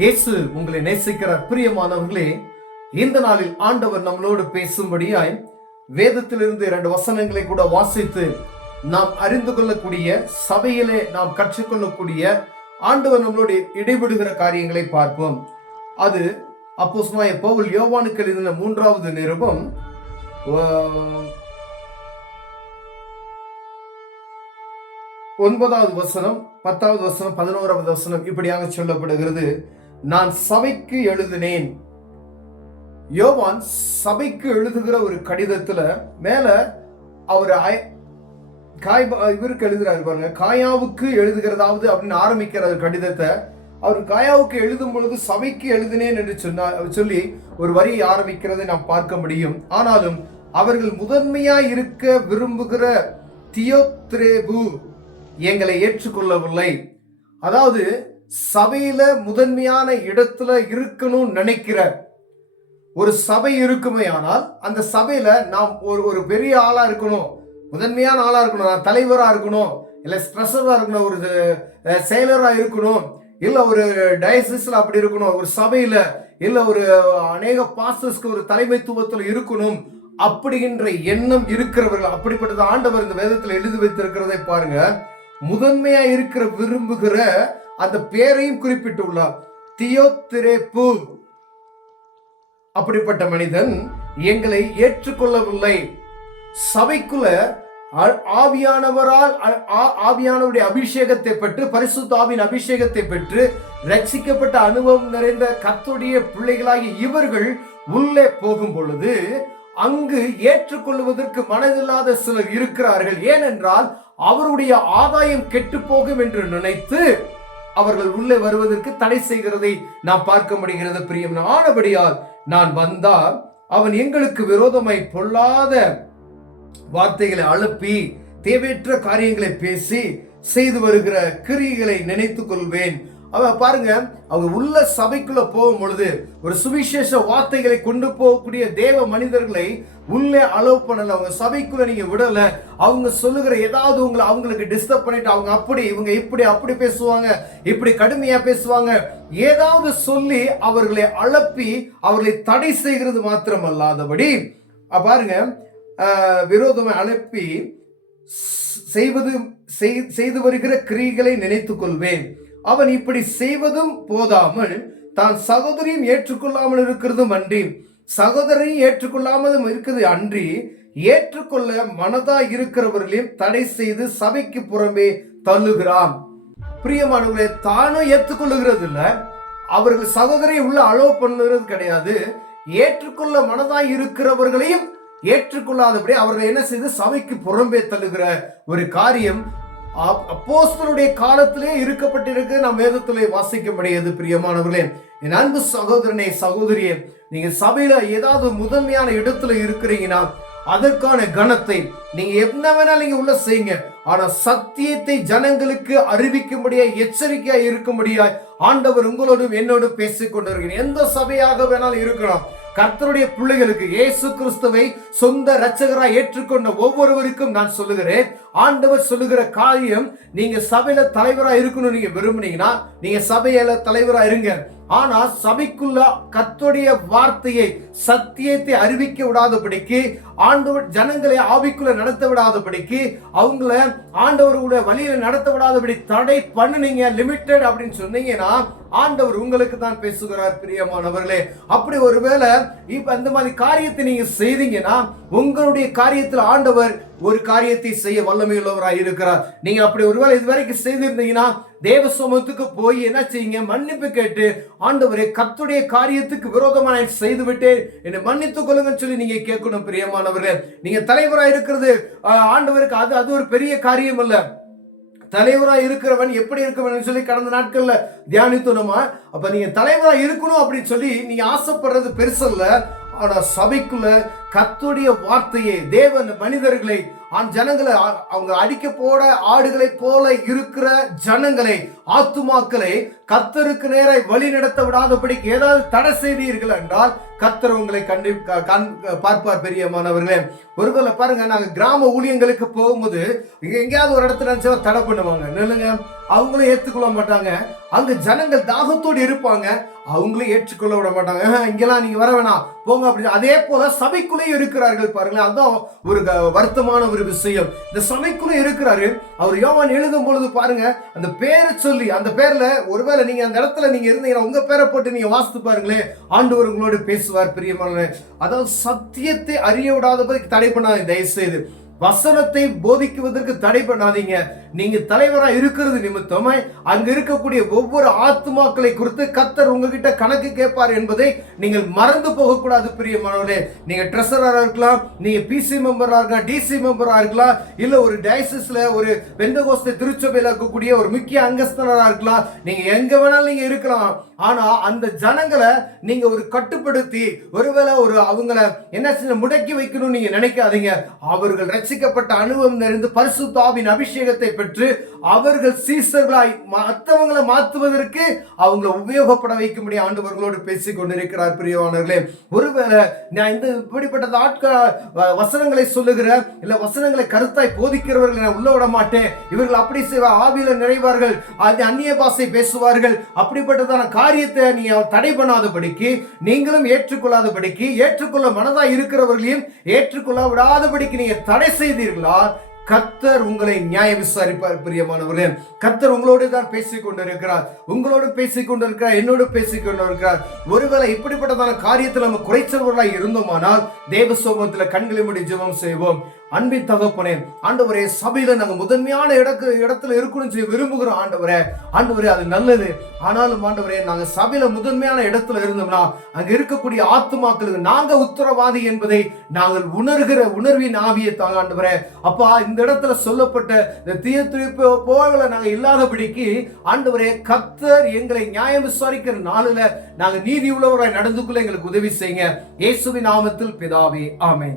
இயேசு உங்களை நேசிக்கிறார். பிரியமானவர்களே, இந்த நாளில் ஆண்டவர் நம்மளோடு பேசும்படியாய் வேதத்திலிருந்து 2 வசனங்களை கூட வாசித்து நாம் அறிந்து கொள்ளக்கூடிய, சபையிலே நாம் கற்றுக்கொள்ளக்கூடிய, ஆண்டவர் நம்மளோடு இடைபடுகிற காரியங்களை பார்ப்போம். அது அப்போஸ்தலனாகிய பவுல் யோவானுக்கு எழுதின 3வது நிருபம் 9வது வசனம், 10வது வசனம், 11வது வசனம் இப்படியாக சொல்லப்படுகிறது. நான் சபைக்கு எழுதினேன். யோவான் சபைக்கு எழுதுகிற ஒரு கடிதத்துல மேல அவர் இவருக்கு எழுதுறாரு பாருங்க, காயாவுக்கு எழுதுகிறதாவது அப்படின்னு ஆரம்பிக்கிற கடிதத்தை அவர் காயாவுக்கு எழுதும் பொழுது சபைக்கு எழுதினேன் என்று சொல்லி ஒரு வரி ஆரம்பிக்கிறதை நாம் பார்க்க முடியும். ஆனாலும் அவர்கள் முதன்மையாய் இருக்க விரும்புகிற தியோத்ரேபு எங்களை ஏற்றுக்கொள்ளவில்லை. அதாவது சபையில முதன்மையான இடத்துல இருக்கணும்னு நினைக்கிற ஒரு சபை இருக்குமே, ஆனால் அந்த சபையில நாம் ஒரு பெரிய ஆளா இருக்கணும், முதன்மையான ஆளா இருக்கணும், நான் தலைவரா இருக்கணும், இல்ல ஸ்ட்ரெஸரா இருக்கணும், ஒரு செயலரா இருக்கணும், இல்ல ஒரு டயசிஸ்ல அப்படி இருக்கணும், ஒரு சபையில இல்ல ஒரு அநேக பாஸ்டர்ஸ்க்கு ஒரு தலைமைத்துவத்தில் இருக்கணும் அப்படிங்கிற எண்ணம் இருக்கிறவர்கள், அப்படிப்பட்டது ஆண்டவர் இந்த வேதத்தில் எழுதி வைத்திருக்கிறதை பாருங்க. முதன்மையா இருக்கிற விரும்புகிற அந்த பேரையும் குறிப்பிட்டுள்ளார், தியோத்திரேப்பு. அப்படிப்பட்ட மனிதன் எங்களை ஏற்றுக்கொள்ளவில்லை. சபைக்குள்ள ஆவியானவருடைய அபிஷேகத்தை பெற்று, பரிசுத்த ஆவியின் அபிஷேகத்தை பெற்று ரட்சிக்கப்பட்ட அனுபவம் நிறைந்த கர்த்தருடைய பிள்ளைகளாகிய இவர்கள் உள்ளே போகும் பொழுது அங்கு ஏற்றுக்கொள்வதற்கு மனதில்லாத சிலர் இருக்கிறார்கள். ஏனென்றால் அவருடைய ஆதாயம் கெட்டு போகும் என்று நினைத்து அவர்கள் உள்ளே வருவதற்கு தடை செய்கிறதை நாம் பார்க்க முடிகிறது. பிரியம் ஆனபடியால் நான் வந்தால் அவன் எங்களுக்கு விரோதமாய் பொல்லாத வார்த்தைகளை அழுப்பி தேவையற்ற காரியங்களை பேசி செய்து வருகிற கிரியைகளை நினைத்துக் கொள்வேன். பாருங்க, அவங்க உள்ள சபைக்குள்ள போகும் பொழுது ஒரு சுவிசேஷ வார்த்தைகளை கொண்டு போகக்கூடிய தேவ மனிதர்களை உள்ளே அலோவ் பண்ணல. அவங்க சபைக்குள்ள நீங்க விடல. அவங்க சொல்லுகிற ஏதாவது அவங்களுக்கு டிஸ்டர்ப் பண்ணிட்டு அவங்க அப்படி இவங்க இப்படி அப்படி பேசுவாங்க, இப்படி கடுமையா பேசுவாங்க, ஏதாவது சொல்லி அவர்களை அழப்பி அவர்களை தடை செய்கிறது மாத்திரமல்லாதபடி பாருங்க, விரோதமை அழைப்பி செய்து வருகிற கிரியைகளை நினைத்துக் கொள்வேன். அவன் இப்படி செய்வதும் போதாமல் தான் சகோதரியும் ஏற்றுக்கொள்ளாமல் இருக்கிறதும் அன்றி, சகோதரனையும் ஏற்றுக்கொள்ளாமலும் இருக்கிறது அன்றி, ஏற்றுக்கொள்ள மனதா இருக்கிறவர்களையும் தடை செய்து சபைக்கு புறம்பே தள்ளுகிறான். பிரியமானவர்களே, தானும் ஏற்றுக்கொள்ளுகிறது இல்ல, அவர்கள் சகோதரியை உள்ள அலோவ் பண்ணுகிறது கிடையாது. ஏற்றுக்கொள்ள மனதாய் இருக்கிறவர்களையும் ஏற்றுக்கொள்ளாதபடி அவர்கள் என்ன செய்து சபைக்கு புறம்பே தள்ளுகிற ஒரு காரியம் அப்போஸ்தலருடைய காலத்திலே இருக்கப்பட்டிருக்கு. நாம் வேதத்திலே வாசிக்க முடியாது. பிரியமானவர்களே, என் அன்பு சகோதரனே, சகோதரியே, நீங்க சபையில ஏதாவது முதன்மையான இடத்துல இருக்கிறீங்கன்னா அதற்கான கணத்தை நீங்க என்ன வேணாலும் நீங்க உள்ள செய்யுங்க. ஆனா சத்தியத்தை ஜனங்களுக்கு அறிவிக்கும்படியாய், எச்சரிக்கையா இருக்கும்படியாய் ஆண்டவர் உங்களோடும் என்னோடும் பேசிக் கொண்டிருக்கிறேன். எந்த சபையாக வேணாலும் இருக்கலாம், கர்த்தருடைய பிள்ளைகளுக்கு இயேசு கிறிஸ்துவை சொந்த இரட்சகராய் ஏற்றுக்கொண்ட ஒவ்வொருவருக்கும் நான் சொல்லுகிறேன், ஆண்டவர் சொல்லுகிற காரியம், நீங்க சபையில தலைவரா இருக்கணும் நீங்க விரும்புனீங்கன்னா நீங்க சபையில தலைவரா இருங்க. ஆனா சபைக்குள்ள கர்த்தருடைய வார்த்தையை, சத்தியத்தை அறிவிக்க விடாதபடிக்கு, ஆண்டவர் ஜனங்களை ஆவிக்குள்ள நடத்த விடாதபடிக்கு, அவங்கள ஆண்டவருடைய வழியில நடத்த விடாதபடி தடை பண்ணுனீங்க, லிமிட்டட் அப்படின்னு சொன்னீங்கன்னா ஆண்டவர் உங்களுக்கு தான் பேசுகிறார். பிரியமானவர்களே, அப்படி ஒருவேளை இப்ப அந்த மாதிரி காரியத்தை நீங்க செய்தீங்கன்னா உங்களுடைய காரியத்தில் ஆண்டவர் ஒரு காரியத்தை செய்ய வல்லமையுள்ளவராய் இருக்கிறார். நீங்க அப்படி ஒருவேளை இதுவரைக்கும் செய்திருந்தீங்கன்னா தேவ சமூகத்துக்கு போய் என்ன செய்யுங்க, மன்னிப்பு கேட்டு, ஆண்டவரே கர்த்தருடைய காரியத்துக்கு விரோதமா நான் செய்து விட்டேன், என்னை மன்னித்துக் கொள்ளுங்கன்னு சொல்லி நீங்க கேட்கணும். பிரியமானவர்களே, நீங்க தலைவராக இருக்கிறது ஆண்டவருக்கு அது ஒரு பெரிய காரியம் அல்ல. தலைவராக இருக்கிறவன் எப்படி இருக்கவன் சொல்லி கடந்த நாட்கள்ல தியானித்தோமா. அப்ப நீங்க தலைவராக இருக்கணும் அப்படின்னு சொல்லி நீங்க ஆசைப்படுறது பெருசல்ல. ஆனா சபைக்குள்ள கர்த்தருடைய வார்த்தையை, தேவன் மனிதர்களை ஜனங்களை அவங்க அடிக்க போட ஆடுகளை போல இருக்கிற ஜனங்களை, ஆத்துமாக்களை கர்த்தருக்கு நேராய் வழி நடத்த விடாதபடிக்கு ஏதாவது தடை செய்தீர்கள் என்றால் கர்த்தர் உங்களை பார்ப்பார். பெரியமானவர்களே, ஒருவேளை பாருங்க, நாங்க கிராம ஊழியங்களுக்கு போகும்போது எங்கேயாவது ஒரு இடத்துல நினைச்சா தடை பண்ணுவாங்க, நில்லுங்க, அவங்களும் ஏற்றுக்கொள்ள மாட்டாங்க. அங்க ஜனங்கள் தாகத்தோடு இருப்பாங்க, அவங்களும் ஏற்றுக்கொள்ள விட மாட்டாங்க, இங்கெல்லாம் நீங்க வர வேணாம் போங்க அப்படி. அதே போல சபைக்குள்ளே இருக்கிறார்கள் பாருங்களேன். அதுதான் ஒரு வருத்தமான ஒரு விஷயம். இந்த சபைக்குள்ளே இருக்கிறாரு. அவர் யோவான் எழுதும் பொழுது பாருங்க, அந்த பேரை சொல்லி, அந்த பேர்ல ஒருவேளை நீங்க அந்த இடத்துல நீங்க இருந்தீங்கன்னா உங்க பேரை போட்டு நீங்க வாசித்து பாருங்களேன், ஆண்டவர் உங்களோடு பேசுவார். பிரியமான, அதாவது சத்தியத்தை அறிய விடாதபடி தடை பண்ணாதீங்க. தயவு செய்து வசனத்தை போதிக்குவதற்கு தடை பண்ணாதீங்க. நீங்க தலைவராக இருக்கிறது நிமித்தமாய் அங்க இருக்கக்கூடிய ஒவ்வொரு ஆத்துமாக்களை குறித்து கர்த்தர் உங்ககிட்ட கணக்கு கேட்பார் என்பதை நீங்கள் மறந்து போக கூடாது. பிரியமானவர்களே, நீங்க ட்ரெஸரா இருக்கலாம், நீங்க பிசி மெம்பரா இருக்கலாம், டிசி மெம்பரா இருக்கலாம், இல்ல ஒரு டயசிஸ்ல ஒரு பெந்தகோஸ்தே திருச்சபையில இருக்கக்கூடிய ஒரு முக்கிய அங்கஸ்தனரா இருக்கலாம், நீங்க எங்க வேணாலும் நீங்க இருக்கலாம். ஆனா அந்த ஜனங்களை நீங்க ஒரு கட்டுப்படுத்தி ஒருவேளை ஒரு அவங்கள என்ன செய்ய முடக்கி வைக்கணும்னு நீங்க நினைக்காதீங்க. அவர்கள் ரட்சிக்கப்பட்ட அனுபவம் நிறைந்து பரிசுத்த ஆவியின் அபிஷேகத்தை பெற்று அவர்கள் சீசர்களாய் மற்றவங்களை மாற்றுவதற்கு அவங்களை உபயோகப்பட வைக்க முடியும். ஆண்டவர்களோடு பேசிக் கொண்டிருக்கிறார். பிரியமானவர்களே, ஒருவேளை நான் இந்த இப்படிப்பட்ட ஆட்கள் வசனங்களை சொல்லுகிற இல்ல வசனங்களை கருத்தாய் போதிக்கிறவர்கள் நான் உள்ள விட மாட்டேன், இவர்கள் அப்படி செய்வார், ஆவியில நிறைவார்கள், அது அந்நிய பாஷை பேசுவார்கள், அப்படிப்பட்டதான காரியத்தை நீங்க தடை பண்ணாதபடிக்கு, நீங்களும் ஏற்றுக்கொள்ளாதபடிக்கு, ஏற்றுக்கொள்ள மனதாய் இருக்கிறவர்களையும் ஏற்றுக்கொள்ள விடாதபடிக்கு நீங்க தடை செய்தீர்களா, கர்த்தர் உங்களை நியாய விசாரிப்பார். பிரியமானவர்களே, கர்த்தர் உங்களோடு தான் பேசிக் கொண்டிருக்கிறார், உங்களோடு பேசிக் கொண்டிருக்கிறார், என்னோடு பேசிக் கொண்டிருக்கிறார். ஒருவேளை இப்படிப்பட்டதான காரியத்தில் நம்ம குறைச்சல்களாய் இருந்தோமானால் தேவ சமூகத்தில் கண்களை மூடி ஜெபம் செய்வோம். அன்பின் தகப்பனே, ஆண்டவரே, சபையில நாங்க முதன்மையான இடத்துல இருக்கணும் செய்ய விரும்புகிறோம். ஆண்டவரே அது நல்லது. ஆனாலும் ஆண்டவரே, நாங்க சபையில முதன்மையான இடத்துல இருந்தோம்னா அங்க இருக்கக்கூடிய ஆத்துமாக்களுக்கு நாங்க உத்தரவாதி என்பதை நாங்கள் உணர்கிற உணர்வின் ஆவியை தாங்க. ஆண்டவரே அப்பா, இந்த இடத்துல சொல்லப்பட்ட இந்த தீயத்துளிப்பு போகல நாங்க இல்லாதபடிக்கு ஆண்டவரே, கர்த்தர் எங்களை நியாயம் விசாரிக்கிற நாளில நாங்க நீதி உள்ளவராய் நடந்துக்குள்ள எங்களுக்கு உதவி செய்யுங்க. இயேசுவின் நாமத்தில் பிதாவே, ஆமென்.